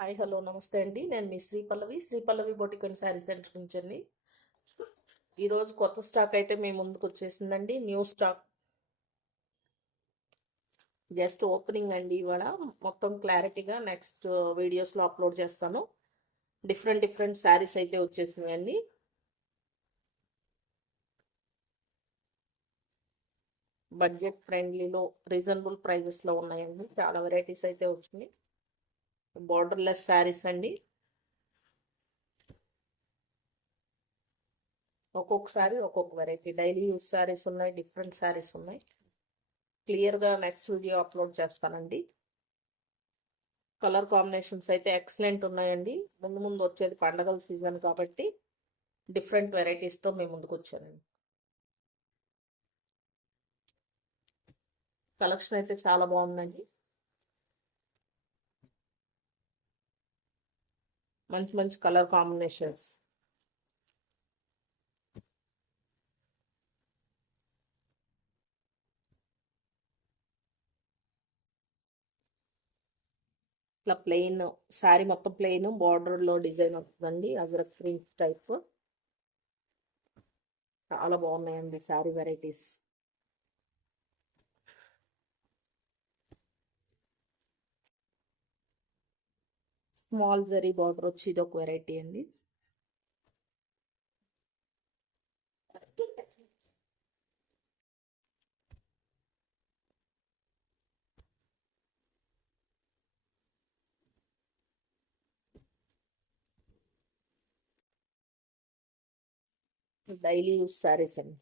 Hi hello నమస్తే అండి. నేను మీ శ్రీ పల్లవి బొటిక్ అండ్ శారీ సెంటర్ నుంచి అండి. ఈరోజు కొత్త స్టాక్ అయితే మీ ముందుకు వచ్చేసిందండి. న్యూ స్టాక్ జస్ట్ ఓపెనింగ్ అండి. ఇవాళ మొత్తం క్లారిటీగా నెక్స్ట్ వీడియోస్లో అప్లోడ్ చేస్తాను. డిఫరెంట్ డిఫరెంట్ శారీస్ అయితే వచ్చేసినాయండి. బడ్జెట్ ఫ్రెండ్లీలో రీజనబుల్ ప్రైజెస్లో ఉన్నాయండి. చాలా వెరైటీస్ అయితే వచ్చినాయి. బార్డర్లెస్ శారీస్ అండి. ఒక్కొక్కసారి ఒక్కొక్క వెరైటీ డైలీ యూజ్ శారీస్ ఉన్నాయి, డిఫరెంట్ శారీస్ ఉన్నాయి. క్లియర్గా నెక్స్ట్ వీడియో అప్లోడ్ చేస్తానండి. కలర్ కాంబినేషన్స్ అయితే ఎక్సలెంట్ ఉన్నాయండి. ముందు ముందు వచ్చేది పండగల సీజన్ కాబట్టి డిఫరెంట్ వెరైటీస్తో మేము ముందుకు వచ్చానండి. కలెక్షన్ అయితే చాలా బాగుందండి. మంచి మంచి కలర్ కాంబినేషన్స్. ఇట్లా ప్లెయిన్ శారీ మొత్తం ప్లెయిన్, బార్డర్లో డిజైన్ వస్తుందండి. Ajrak print type. చాలా బాగున్నాయండి sari varieties. Small zari border వచ్చి ఇది ఒక వెరైటీ అండి. డైలీ యూజ్ శారీస్ అండి.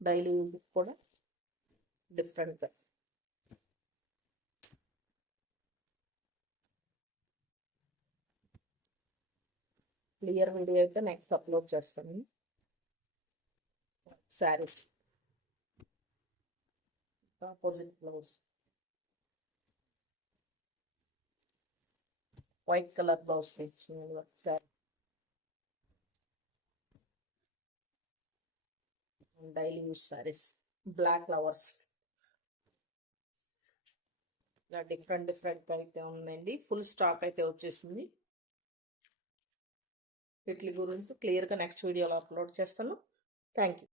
డైలీ యూజ్ కూడా డిఫరెంట్. క్లియర్ వీడియో అయితే నెక్స్ట్ అప్లోడ్ చేస్తాను. Saris opposite blouse, white colour blouse ఇచ్చింది sari. Daily use saris, black flowers. ఇలా డిఫరెంట్ డిఫరెంట్ అయితే ఉందండి. ఫుల్ స్టాక్ అయితే వచ్చేసింది. వీటి గురించి క్లియర్గా నెక్స్ట్ వీడియోలో అప్లోడ్ చేస్తాను. Thank you.